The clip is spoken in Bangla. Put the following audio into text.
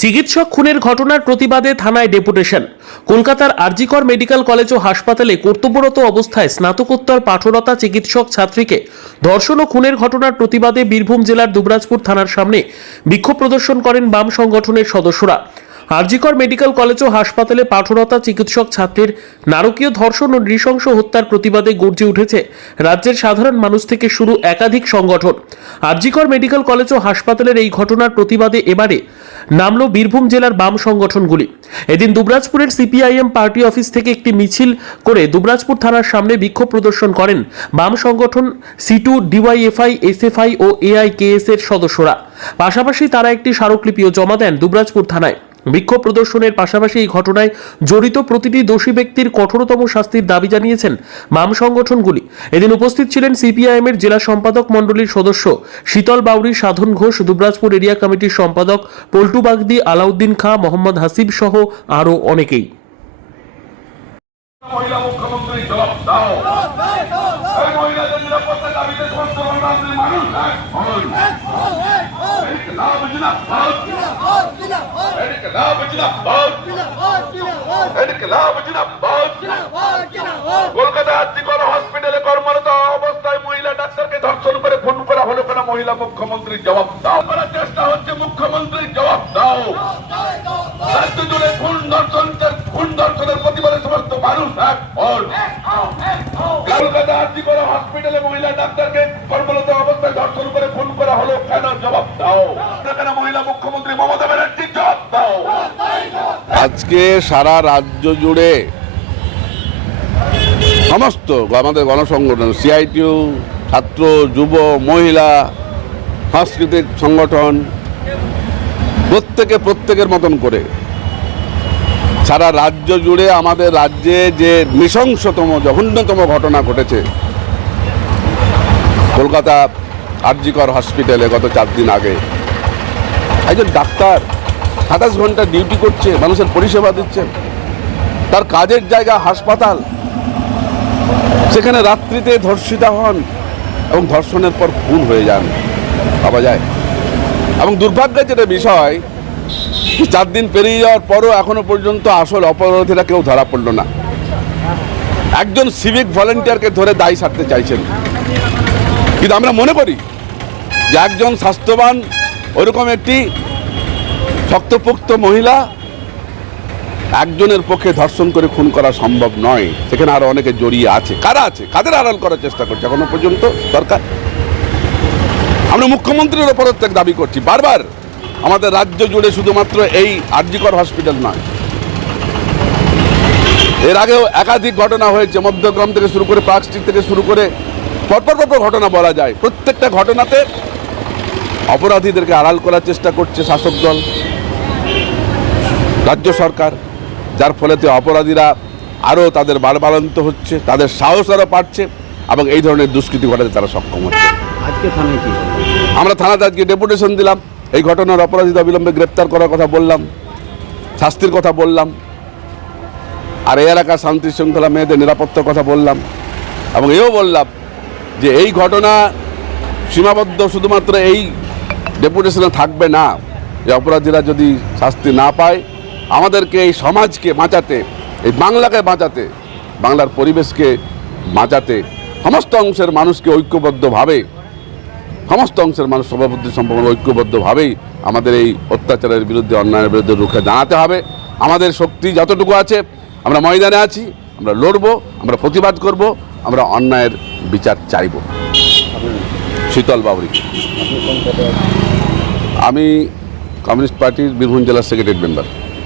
চিকিৎসক খুনের ঘটনার প্রতিবাদে থানায় ডেপুটেশন। কলকাতার আরজিকর মেডিকেল কলেজ ও হাসপাতালে কর্তব্যরত অবস্থায় স্নাতকোত্তর পাঠরতা চিকিৎসক ছাত্রীকে ধর্ষণ ও খুনের ঘটনার প্রতিবাদে বীরভূম জেলার দুবরাজপুর থানার সামনে বিক্ষোভ প্রদর্শন করেন বাম সংগঠনের সদস্যরা। আরজিকর মেডিকেল কলেজ ও হাসপাতালে পাঠরতা চিকিৎসক ছাত্রীর নারকীয় ধর্ষণ ও নৃশংস হত্যার প্রতিবাদে গর্জে উঠেছে রাজ্যের সাধারণ মানুষ থেকে শুরু একাধিক সংগঠন। আরজিকর মেডিকেল কলেজ ও হাসপাতালের এই ঘটনার প্রতিবাদে এবারে নামলো বীরভূম জেলার বাম সংগঠনগুলি। এদিন দুবরাজপুরের সিপিআইএম পার্টি অফিস থেকে একটি মিছিল করে দুবরাজপুর থানার সামনে বিক্ষোভ প্রদর্শন করেন বাম সংগঠন সিটু, ডিওয়াইএফআই, এসএফআই ও এআইকেএস এর সদস্যরা। পাশাপাশি তারা একটি স্মারকলিপিও জমা দেন দুবরাজপুর থানায়। বিক্ষোভ প্রদর্শনের পাশাপাশি এই ঘটনায় জড়িত প্রতিটি দোষী ব্যক্তির কঠোরতম শাস্তির দাবি জানিয়েছেন বাম সংগঠনগুলি। এদিন উপস্থিত ছিলেন সিপিআইএম এর জেলা সম্পাদক মণ্ডলীর সদস্য শীতল বাউরি, সাধন ঘোষ, দুবরাজপুর এরিয়া কমিটির সম্পাদক পল্টু বাগদি, আলাউদ্দিন খাঁ, মোহাম্মদ হাসিব সহ আরও অনেকেই। মহিলা মুখ্যমন্ত্রী জবাব দাও। এই মহিলাদের নিরাপত্তা দাবিতে সমস্ত বাংলাদেশের মানুষ কলকাতা আরজিকর হসপিটালে কর্মরত অবস্থায় মহিলা ডাক্তারকে ধর্ষণ করে খুন করা হলো কেন? মহিলা মুখ্যমন্ত্রী জবাব দাও। করার চেষ্টা হচ্ছে, মুখ্যমন্ত্রী জবাব দাও। রাজ্য জুড়ে খুন ধর্ষণের প্রতিবাদে সমস্ত মানুষ এক হন। কলকাতা আরজিকর হসপিটালে মহিলা ডাক্তারকে কর্মরত অবস্থায় ধর্ষণ করে খুন করা হলো কেন? জবাব দাও। কেন মহিলা মুখ্যমন্ত্রী মমতা ব্যানার্জি জবাব দাও। আজকে সারা রাজ্য জুড়ে সমস্ত আমাদের গণসংগঠন, সিআইটিউ, ছাত্র, যুব, মহিলা, সাংস্কৃতিক সংগঠন প্রত্যেকের মতন করে সারা রাজ্য জুড়ে আমাদের রাজ্যে যে নৃশংসতম জঘন্যতম ঘটনা ঘটেছে কলকাতা আরজিকর হসপিটালে গত 4 দিন আগে। একজন ডাক্তার 27 ঘন্টা ডিউটি করছে, মানুষের পরিষেবা দিচ্ছে, তার কাজের জায়গা হাসপাতাল, সেখানে রাত্রিতে ধর্ষিতা হন এবং ধর্ষণের পর খুন হয়ে যান, ভাবা যায়। এবং দুর্ভাগ্যের যেটা বিষয়, 4 দিন পেরিয়ে যাওয়ার পরও এখনো পর্যন্ত আসল অপরাধীরা কেউ ধরা পড়ল না। একজন সিভিক ভলেন্টিয়ারকে ধরে দায়ী সারতে চাইছেন, কিন্তু আমরা মনে করি যে একজন স্বাস্থ্যবান ওইরকম একটি শক্তপোক্ত মহিলা একজনের পক্ষে ধর্ষণ করে খুন করা সম্ভব নয়। সেখানে আরো অনেকে জড়িয়ে আছে। কারা আছে, কাদের আড়াল করার চেষ্টা করছে এখনো পর্যন্ত সরকার? আমরা মুখ্যমন্ত্রীর পদত্যাগ দাবি করছি বারবার। আমাদের রাজ্য জুড়ে শুধুমাত্র এই আরজিকর হসপিটাল নয়, এর আগেও একাধিক ঘটনা হয়েছে, মধ্যগ্রাম থেকে শুরু করে পার্ক স্ট্রিট থেকে শুরু করে পরপর ঘটনা বলা যায়। প্রত্যেকটা ঘটনাতে অপরাধীদেরকে আড়াল করার চেষ্টা করছে শাসক দল, রাজ্য সরকার, যার ফলেতে অপরাধীরা আরও তাদের বাড়বাড়ন্ত হচ্ছে, তাদের সাহস আরও বাড়ছে এবং এই ধরনের দুষ্কৃতি ঘটাতে তারা সক্ষম হচ্ছে। আজকে থানায় কি? আমরা থানাতে আজকে ডেপুটেশন দিলাম। এই ঘটনার অপরাধীদের অবিলম্বে গ্রেপ্তার করার কথা বললাম, শাস্তির কথা বললাম, আর এই এলাকার শান্তি শৃঙ্খলা, মেয়েদের নিরাপত্তার কথা বললাম এবং এও বললাম যে এই ঘটনা সীমাবদ্ধ শুধুমাত্র এই ডেপুটেশনে থাকবে না। এই অপরাধীরা যদি শাস্তি না পায়, আমাদেরকে এই সমাজকে বাঁচাতে, এই বাংলাকে বাঁচাতে, বাংলার পরিবেশকে বাঁচাতে সমস্ত অংশের মানুষকে ঐক্যবদ্ধভাবে, সমস্ত অংশের মানুষ সভাপতি সম্পন্ন ঐক্যবদ্ধভাবেই আমাদের এই অত্যাচারের বিরুদ্ধে, অন্যায়ের বিরুদ্ধে রুখে দাঁড়াতে হবে। আমাদের শক্তি যতটুকু আছে, আমরা ময়দানে আছি, আমরা লড়বো, আমরা প্রতিবাদ করব, আমরা অন্যায়ের বিচার চাইব। শীতল বাউরি, আমি কমিউনিস্ট পার্টির বীরভূম জেলার সেক্রেটারি মেম্বার।